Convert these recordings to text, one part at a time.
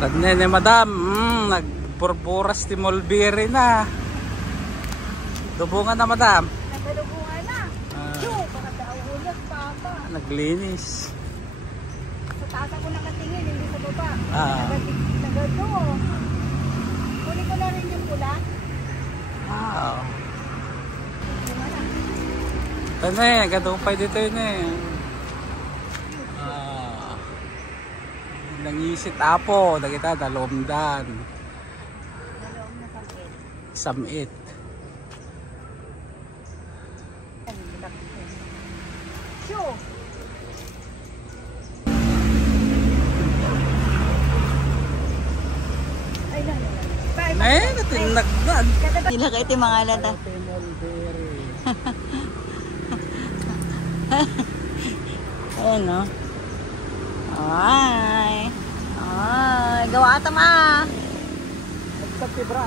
Nagnen madam, nagburburas ti mulberry na. Dubungan na madam. Nagdubungan na. Yo, baka daw ulas papa. Naglinis. Sa taas ako nakatingin, hindi sa baba. Nagado. Huli ko na rin yung pula. Wow. Ano eh, gadupay dito yun eh. Nangisit apo, nakita dalomdan. Dalawang na Samit. Sure. Ay, Eh, natinagdan. sila kayo ito mga alata. Ayan no. Ay. Ay, gawa ata ma. Nagtatibra.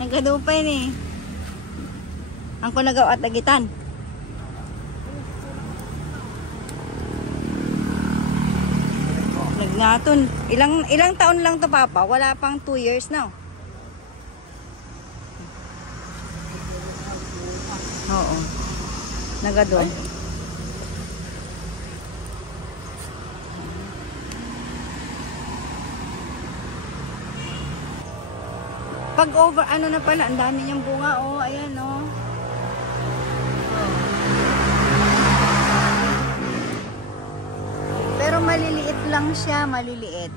Nagkadupay ni. Ang ko nagawa at agitan. Nagnaton. Ilang taon lang to papa? Wala pang 2 years na. Oo. Nagado. Pag over, ano na pala, ang dami niyang bunga, oh, ayan, oh. Pero maliliit lang siya, maliliit.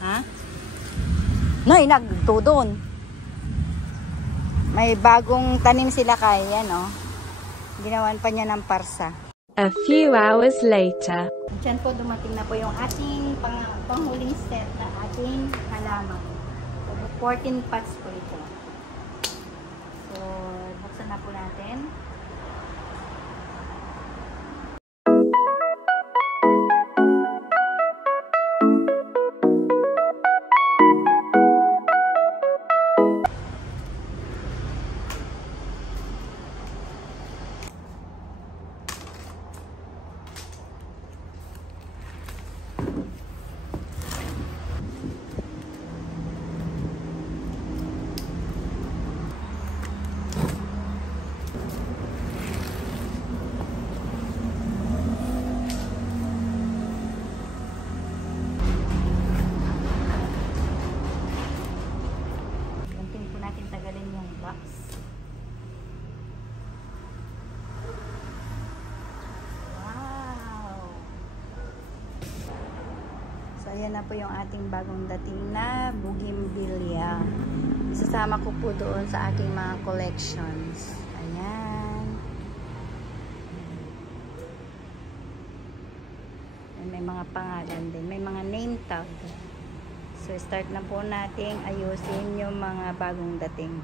Ha? Nay, nagtudon. May bagong tanim sila kaya, no? Ginawan pa niya ng parsa. A few hours later. Diyan po dumating na po yung ating panghuling set na ating halaman. So, 14 pots po ito. So, buksan na po natin. Ayan na po yung ating bagong dating na bougainvillea. Isasama ko po doon sa aking mga collections. Ayan. May mga pangalan din. May mga name tag. So, start na po nating ayusin yung mga bagong dating.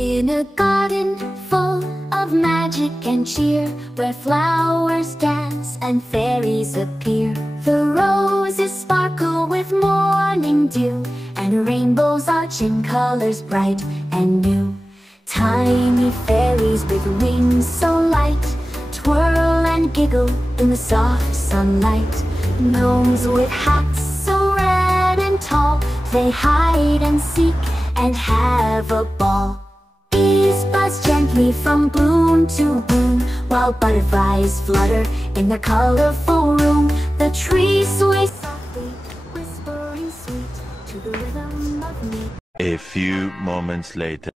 In a garden full of magic and cheer, where flowers dance and fairies appear, the roses sparkle with morning dew, and rainbows arch in colors bright and new. Tiny fairies with wings so light twirl and giggle in the soft sunlight. Gnomes with hats so red and tall, they hide and seek and have a ball. Bees buzz gently from bloom to bloom, while butterflies flutter in their colorful room. The trees sway softly, whispering sweet to the rhythm of me. A few moments later.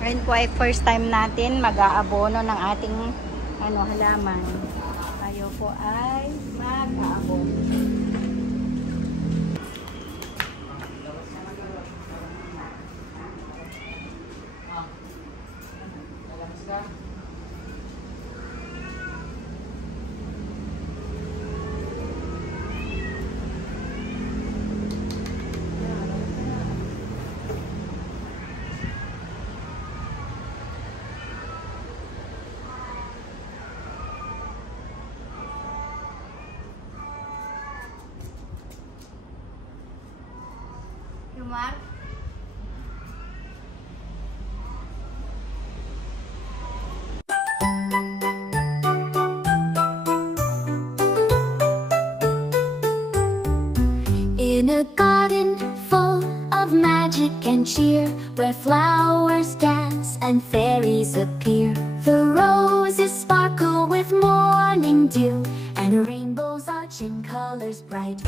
Ngayon po ay first time natin mag-aabono ng ating halaman. Tayo po ay mag-aabono. Mark? In a garden full of magic and cheer, where flowers dance and fairies appear, the roses sparkle with morning dew, and rainbows arch in colors bright.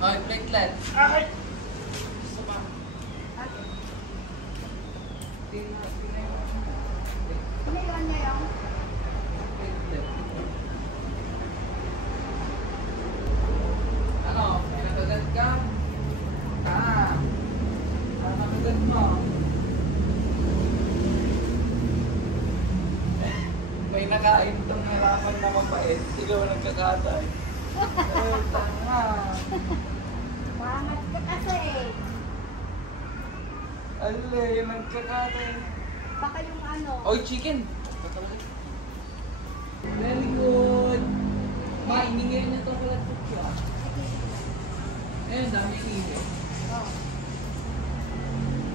Ay, platelet. Okay. Pinayon niya yung Ano? Pinakagat ka? Pinakagat mo. May nakain itong harapan na mapait. Ikaw nagkakatay. Ay, tanga. pangat ka kasi. Ale, nagkakatay. Baka yung Oy, chicken! Very good! Ma, iningay na ito pala ito. Ayun, dami yung ingay.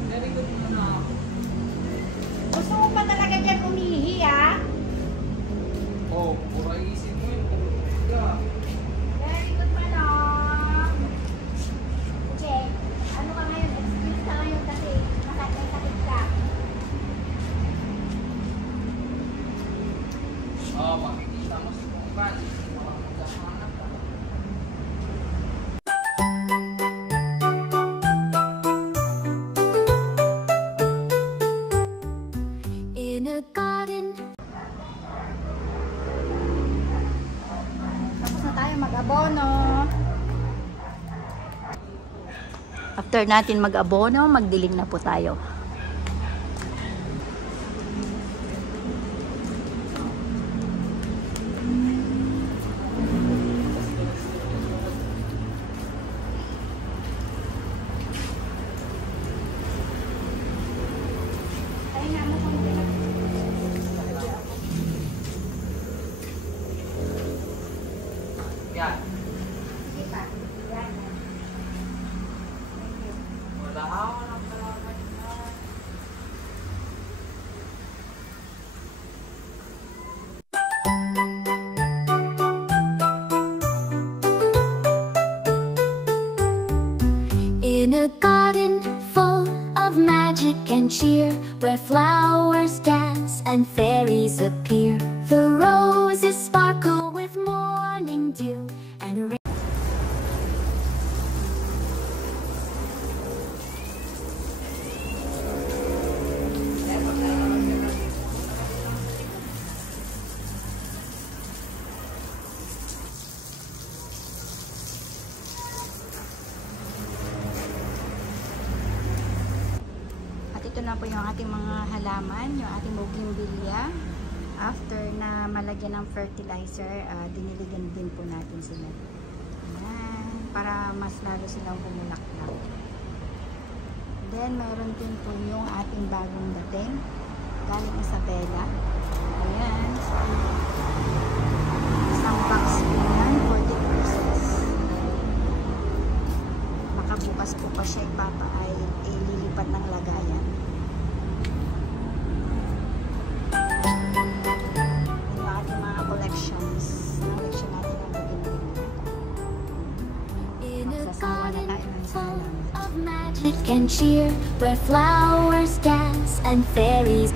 Very good mo na ako. Gusto mo pa talaga dyan umihi, ah? Oh, puraisin mo yun. Pura. Very good, manong. Okay. Ano ka ngayon? Excuse ka ngayon kasi masakit ka. Oh, makikita mo sa bukan. Makakagkahanap ka. In a garden. Tapos na tayo mag-abono. After natin mag-abono, magdiling na po tayo. Yan. Sige pa. Yan. Wala ako ng kalaman na. In a garden full of magic and cheer, where flowers dance and fairies appear, the roses sparkle with morning dew, and Ito na po yung ating mga halaman, yung ating bougainvillea. After na malagyan ng fertilizer, diniligan din po natin sila. Ayan, para mas lalo silang bumulaklak. Then, mayroon din po yung ating bagong dating. Galing Isabela. Ayan. Isang box po yan. pa siya ililipat ng lagayan. Yun yung ating mga collections. Collection natin ng bougainvillea. In a Magsasawa na garden tayo ng sa full halaman. of magic and cheer, where flowers dance and fairies